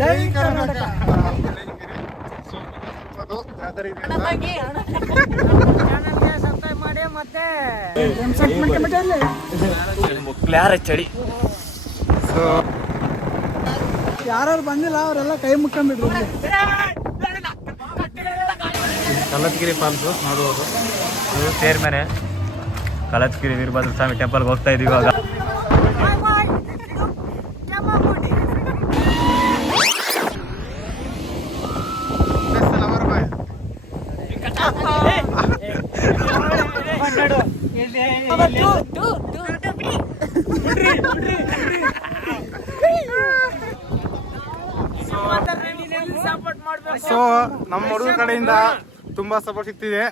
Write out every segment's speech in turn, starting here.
ಜೈ ಕರ್ನಾಟಕ. ಮಾಡಿ ಮತ್ತೆ ಚಳಿ. ಯಾರು ಬಂದಿಲ್ಲ ಅವರೆಲ್ಲ ಕೈ ಮುಕ್ಕೊಂಡ್ಬಿಟ್ರು. ಕಲತ್ಗಿರಿ ಫಾಲ್ಸು ನೋಡುವುದು. ಸೇರ್ ಮೇಲೆ ಕಲತ್ಗಿರಿ ವೀರಭದ್ರ ಸ್ವಾಮಿ ಟೆಂಪಲ್ಗೆ ಹೋಗ್ತಾ ಇದೀವಿ ಇವಾಗ. ಸೊ ನಮ್ಮ ಹುಡುಗರ ಕಡೆಯಿಂದ ತುಂಬಾ ಸಪೋರ್ಟ್ ಸಿಗ್ತಿದೆ.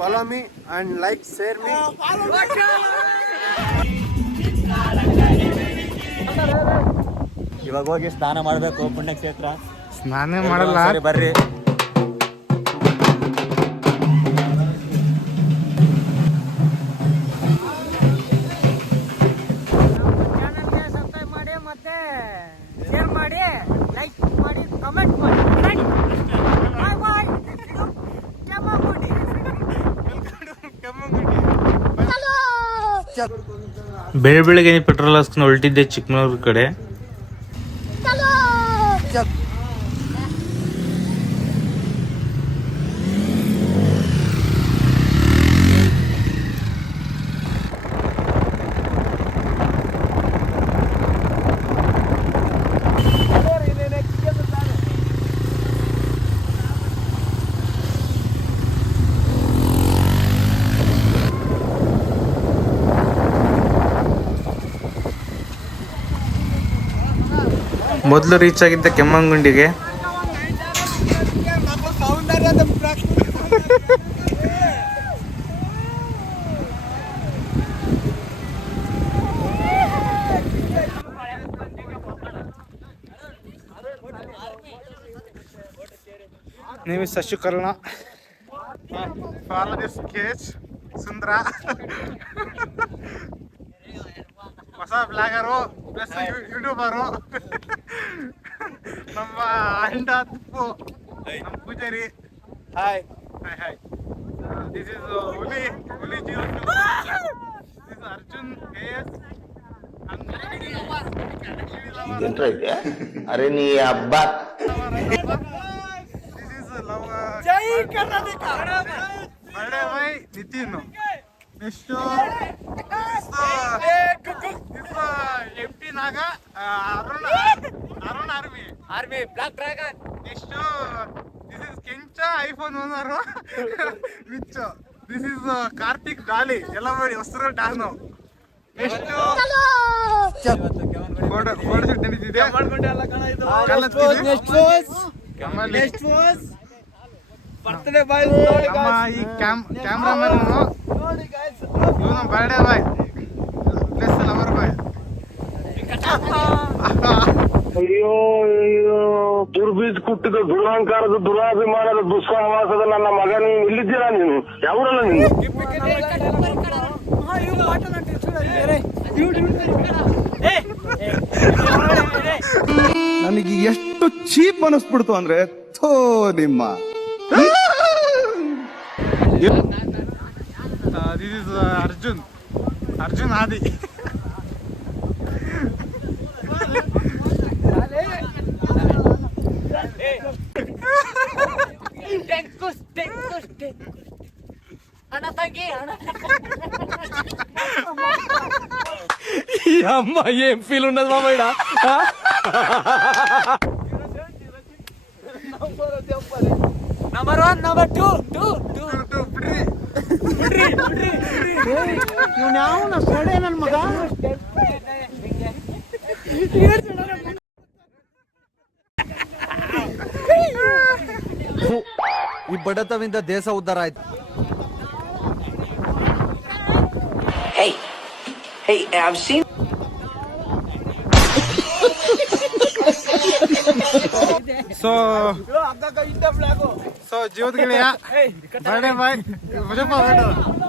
Follow me and like share me. ಇವಾಗ ಹೋಗಿ ಸ್ನಾನ ಮಾಡಬೇಕು ಪುಣ್ಯಕ್ಷೇತ್ರ. ಸ್ನಾನ ಮಾಡಲ್ಲ ಬರ್ರಿ. ಬೆಳಗ್ಗೆ ಪೆಟ್ರೋಲ್ ಹಾಕ್ಸ್ಕೊಂಡು ಹೊರಟಿದ್ದೆ ಚಿಕ್ಕಮಗಳೂರು ಕಡೆ. ಮೊದಲು ರೀಚ್ ಆಗಿದ್ದ ಕೆಮ್ಮಂಗುಂಡಿಗೆ. Name is Shashikarna. Follow this sketch ಸುಂದರ. ಹೊಸ ಬ್ಲಾಗರು ಪ್ಲಸ್ ಯೂಟ್ಯೂಬರು. ನಮ್ಮ ಅಂಡ ತುಪ್ಪು ನಮ್ಮ ಪೂಜಾರಿ. Hi hi hi. This is ಹುಲಿ zero. This is Arjun KS. ಅರೆ ನೀ ಹಬ್ಬ. This is love. ಜೈ Karnataka. Birthday boy Nithin. Next ಎಂಟಿ Naga Arun army black dragon. Next this is Kencha iPhone owner which. This is Karthik Daali ಎಲ್ಲ ಮಾಡಿ ಹೊಸರು ಡಾನು. ನೆಕ್ಸ್ಟ್ ಫೋಟೋ ಶೂಟ್ ನಡೀತಿದೆ. ಬರ್ತ್ಡೇ ಬಾಯ್. ನಮ್ಮ ಈ ಕ್ಯಾಮ್ರಾಮನ್ ಇವನು birthday boy plus lover boy. ಅಯ್ಯೋ ಅಯ್ಯೋ, ದುರ್ಬೀಜ್ ಕುಟ್ಟಿದ ದುರಾಂಕಾರದ ದುರಾಭಿಮಾನದ ದುಸ್ಸಹವಾಸದ ನನ್ನ ಮಗ, ನೀನು ಇಲ್ಲಿದ್ದೀರಾ? ನೀನು ಯಾವೂರಲ್ಲ ನೀನು? ನನಗೆ ಎಷ್ಟು ಚೀಪ್ ಅನಿಸ್ಬಿಡ್ತು ಅಂದ್ರೆ ಥೋ ನಿಮ್ಮ. ದಿಸ್ ಇಸ್ ಅರ್ಜುನ್ ಆದಿ. అమ్మ ఏం ఫీల్ ఉన్నది మామయ్య. ನಂಬರ್ 1 ನಂಬರ್ 2 ಇವ್ನು ಯಾವನ ಸೊಡೆ ನನ್ನ ಮಗ. ಈ ಬಡತವಿಂದ ದೇಶ ಉದ್ಧಾರ ಆಯ್ತು. Hey, I've seen. ಸೊ ಜೀವದ ಗೆಳೆಯ ಬರ್ಡೇ ಬಾಯ್ ಮುಜಪ್ಪ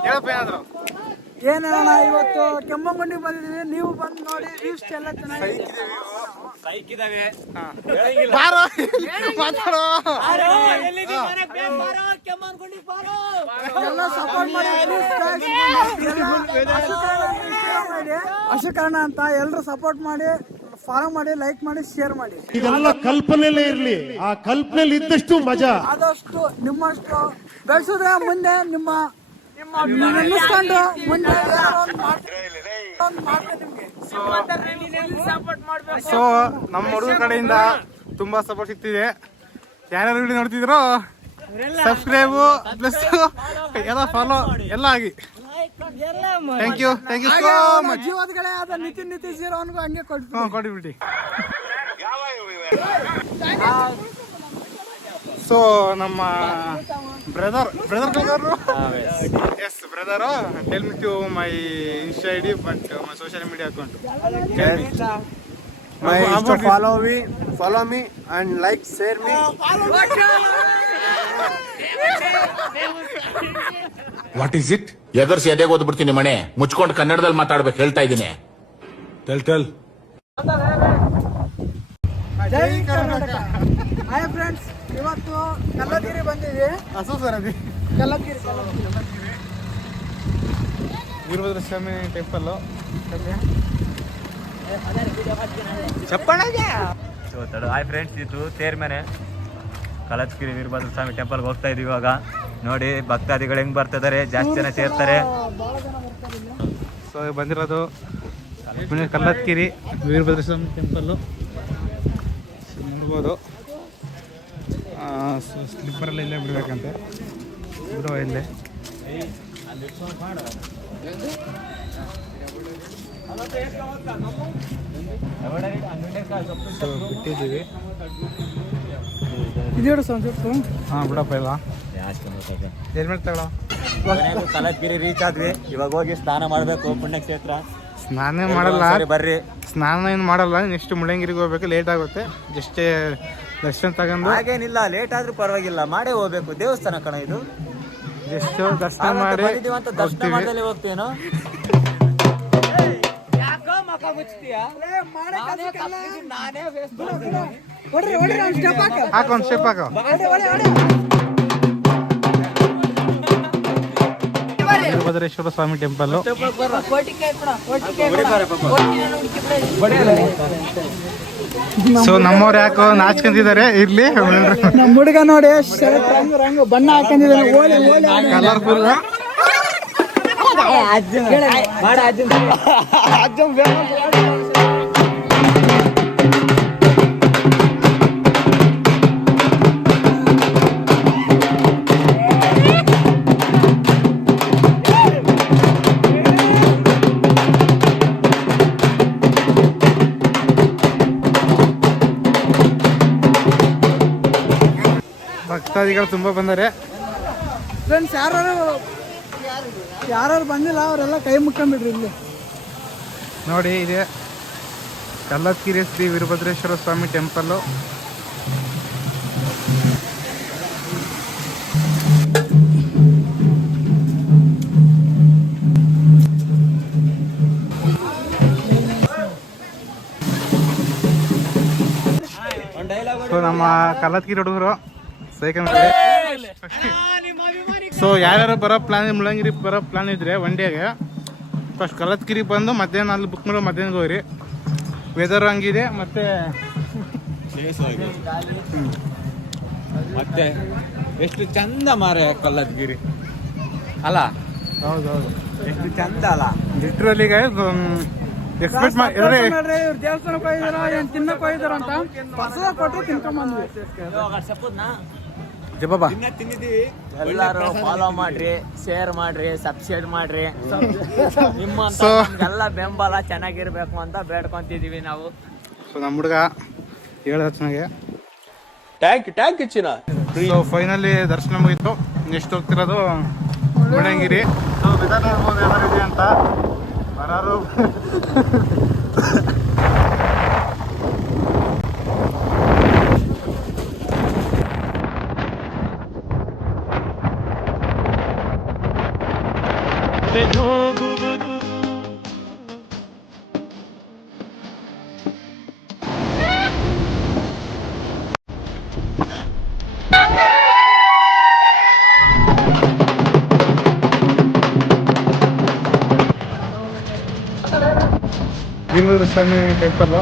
ಹೇಳಪ್ಪ ಏನಾದ್ರು. ಏನೇನ ಇವತ್ತು ಕೆಮ್ಮಂಗುಂಡಿ ಬಂದಿದ್ದೀವಿ. ನೀವು ಬಂದು ನೋಡಿ. ವ್ಯೂಸ್ ಎಲ್ಲ ಚೆನ್ನಾಗಿದೆ. ಬಾರೋ ಮಾತಾಡೋ. ಎಲ್ಲ ಸಪೋರ್ಟ್ ಮಾಡಿ ಅಶೋಕಣ್ಣ ಅಂತ ಎಲ್ಲರೂ ಸಪೋರ್ಟ್ ಮಾಡಿ, ಫಾಲೋ ಮಾಡಿ, ಲೈಕ್ ಮಾಡಿ, ಶೇರ್ ಮಾಡಿ. ಇದೆಲ್ಲ ಕಲ್ಪನೆಯಲ್ಲೇ ಇರ್ಲಿ, ಆ ಕಲ್ಪನೆಯಲ್ಲಿ ಇದ್ದಷ್ಟು ಮಜಾ. ಆದಷ್ಟು ನಿಮ್ಮಷ್ಟು ಬೆಳೆಸಿದ್ರೆ ಮುಂದೆ ನಿಮ್ಮ ನೆನೆಸ್ಕೊಂಡು ಮುಂದೆ ಸೊ ನಮ್ಮ ಹುಡುಗ ಕಡೆಯಿಂದ ತುಂಬಾ ಸಪೋರ್ಟ್ ಸಿಗ್ತಿದೆ. ಯಾರ್ಯಾರು ವಿಡಿಯೋ ನೋಡ್ತಿದ್ರು ಸಬ್ಸ್ಕ್ರೈಬು ಪ್ಲಸ್ ಎಲ್ಲ ಫಾಲೋ ಎಲ್ಲ ಆಗಿ. Thank you so much. ಜೀವದಗಳೇ ಆದ ನಿತಿನ್ 0 ಅವನಿಗೂ ಹಂಗೆ ಕೊಟ್ಬಿಡಿ. ಸೊ ನಮ್ಮ brother yes brother tell me to my Insta ID but my social media account. follow me and like, share me. What is it? ಎದುರ್ಸಿ ಎದೆಗೆ ಓದ್ಬಿಡ್ತೀನಿ ಮನೆ ಮುಚ್ಕೊಂಡು ಕನ್ನಡದಲ್ಲಿ ಮಾತಾಡ್ಬೇಕು ಹೇಳ್ತಾ ಇದ್ದೀನಿ. ಟೆಲ್ ಜೈ ಕರ್ನಾಟಕ. ಹಾಯ್ ಫ್ರೆಂಡ್ಸ್, ಇವತ್ತು ಕಲ್ಲಗಿರಿ ಬಂದಿವಿ. Kallagiri Veerabhadra Swamy temple. Hi friends, ಇದು ತೇರ್ ಮನೆ ಕಲತ್ಗಿರಿ ವೀರಭದ್ರ ಸ್ವಾಮಿ ಟೆಂಪಲ್ಗೆ ಹೋಗ್ತಾ ಇದೀವಿ ಇವಾಗ. ನೋಡಿ ಭಕ್ತಾದಿಗಳು ಹೆಂಗ್ ಬರ್ತಿದ್ದಾರೆ, ಜಾಸ್ತಿ ಜನ ಸೇರ್ತಾರೆ. ಸೊ ಬಂದಿರೋದು ಕಲ್ಲತ್ಗಿರಿ ವೀರಭದ್ರ ಸ್ವಾಮಿ ಟೆಂಪಲ್ಲು ನೋಡ್ಬೋದು. ಸ್ಲಿಪ್ಪರೆಲ್ಲ ಇಲ್ಲೇ ಬಿಡ್ಬೇಕಂತೆ, ಬಿಡುವ ಇಲ್ಲೇ. ಸೊ ಬಿಟ್ಟಿದ್ದೀವಿ. ಇದೇಡು ಸಂಜೆ ಹಾಂ ಬಿಡಪ್ಪ ಇಲ್ಲ ಹೆಲ್ಮೆಟ್ ತಗೊಳ್ಳೋ. ಕಲತ್ಗಿರಿ ರೀಚ್ ಆದ್ವಿ, ಇವಾಗ ಹೋಗಿ ಸ್ನಾನ ಮಾಡ್ಬೇಕು ಪುಣ್ಯಕ್ಷೇತ್ರ. ಸ್ನಾನ ಮಾಡಲ್ಲ, ಬರ್ರಿ. ಸ್ನಾನ ಏನು ಮಾಡಲ್ಲ, ನೆಕ್ಸ್ಟ್ ಮುಳ್ಳಂಗಿರಿಗೆ ಹೋಗ್ಬೇಕು, ಲೇಟ್ ಆಗುತ್ತೆ. ಜಸ್ಟ್ ದರ್ಶನ ತಗೊಂಡು ಹಾಗೇನಿಲ್ಲ, ಲೇಟ್ ಆದ್ರೂ ಪರವಾಗಿಲ್ಲ, ಮಾಡೇ ಹೋಗ್ಬೇಕು. ದೇವಸ್ಥಾನ ಕಣ ಇದು, ಜಸ್ಟ್ ದರ್ಶನ ಮಾಡಿ ಅಂತ ದರ್ಶನ ಮಾಡ್ದಲ್ಲಿ ಹೋಗ್ತೇನೋ. ಹಾಕೊಂಡ್ ಸ್ಟೆಪ್ ಹಾಕೋ. ವೀರಭದ್ರೇಶ್ವರ ಸ್ವಾಮಿ ಟೆಂಪಲ್. ಸೊ ನಮ್ಮವ್ರು ಯಾಕೋ ನಾಚ್ಕೊಂತಿದ್ದಾರೆ, ಇರ್ಲಿ. ನಮ್ಮ ಹುಡುಗ ನೋಡಿ ರಂಗು ಬಣ್ಣ ಹಾಕೊಂಡಿದ್ದಾನೆ, ಕಲರ್ಫುಲ್. ಭಕ್ತಾದಿಗಳು ತುಂಬಾ ಬಂದರೆ. ಫ್ರೆಂಡ್ಸ್, ಯಾರು ಬಂದಿಲ್ಲ ಅವರೆಲ್ಲ ಕೈ ಮುಕ್ಕೊಂಬಿಡ್ರಿ. ಇಲ್ಲಿ ನೋಡಿ, ಇದೆ ಕಲ್ಲತ್ಗಿರಿ ಶ್ರೀ ವೀರಭದ್ರೇಶ್ವರ ಸ್ವಾಮಿ ಟೆಂಪಲ್ಲು. ಸೊ ನಮ್ಮ ಕಲ್ಲತ್ಗಿರಿ ಹುಡುಗರು ಸೊ ಯಾರ್ಯಾರು ಬರೋ ಪ್ಲಾನ್, ಮುಳ್ಳಂಗಿರಿ ಬರೋ ಪ್ಲಾನ್ ಇದ್ರೆ ಒನ್ ಡೇಗೆ ಫಸ್ಟ್ ಕಲ್ಲತ್ಗಿರಿ ಬಂದು ಮಧ್ಯಾಹ್ನ ಅಲ್ಲಿ ಬುಕ್ ಮಾಡೋ ಮಧ್ಯಾಹ್ನ ಹೋಗ್ರಿ. ವೆದರ್ ಹಂಗಿದೆ, ಮತ್ತೆ ಮತ್ತೆ ಎಷ್ಟು ಚಂದ ಮಾರೆ ಕಲ್ಲತ್ಗಿರಿ ಅಲ್ಲ. ಹೌದೌದು, ಎಷ್ಟು ಚಂದ ಅಲ್ಲ. ಲಿಟ್ರಲಿ ಎಕ್ಸ್ಪೆಕ್ಟ್ ಮಾಡಿದ್ರೆ ಇವ್ರು ದೇವಸ್ಥಾನಕ್ಕೆ ಹೋಗಿದಾರ, ಏನ್ ತಿನ್ನಕ್ ಹೋಗಿದಾರ ಅಂತ ಪ್ರಸಾದ ಕೊಟ್ಟರು ತಿನ್ಕೊಂಬಂದ್ವಿ. ಎಲ್ಲಾರು ಫಾಲೋ ಮಾಡ್ರಿ, ಶೇರ್ ಮಾಡ್ರಿ, ಸಬ್ಸ್ಕ್ರೈಬ್ ಮಾಡ್ರಿ. ನಿಮ್ಮಂತ ಎಲ್ಲ ಬೆಂಬಲ ಚೆನ್ನಾಗಿರ್ಬೇಕು ಅಂತ ಬೇಡ್ಕೊಂತಿದೀವಿ ನಾವು. ಸೊ ನಮ್ಮ ಹುಡುಗ ಹೇಳೋ ಚೆನ್ನಾಗೆ ಟ್ಯಾಂಕ್ ಹೆಚ್ಚಿನ. ಸೊ ಫೈನಲಿ ದರ್ಶನ ಮುಗಿತು. ನೆಕ್ಸ್ಟ್ ಹೋಗ್ತಿರೋದು ಮುಳ್ಳಂಗಿರಿ. ಸೊ ವೆದರ್ ನೋಡ್ಬೋದು ವೆದರ್ ಇದೆ ಅಂತ. ಬರೋರು ಬೀರೂರು ಸ್ವಾಮಿ ಟೆಂಪಲ್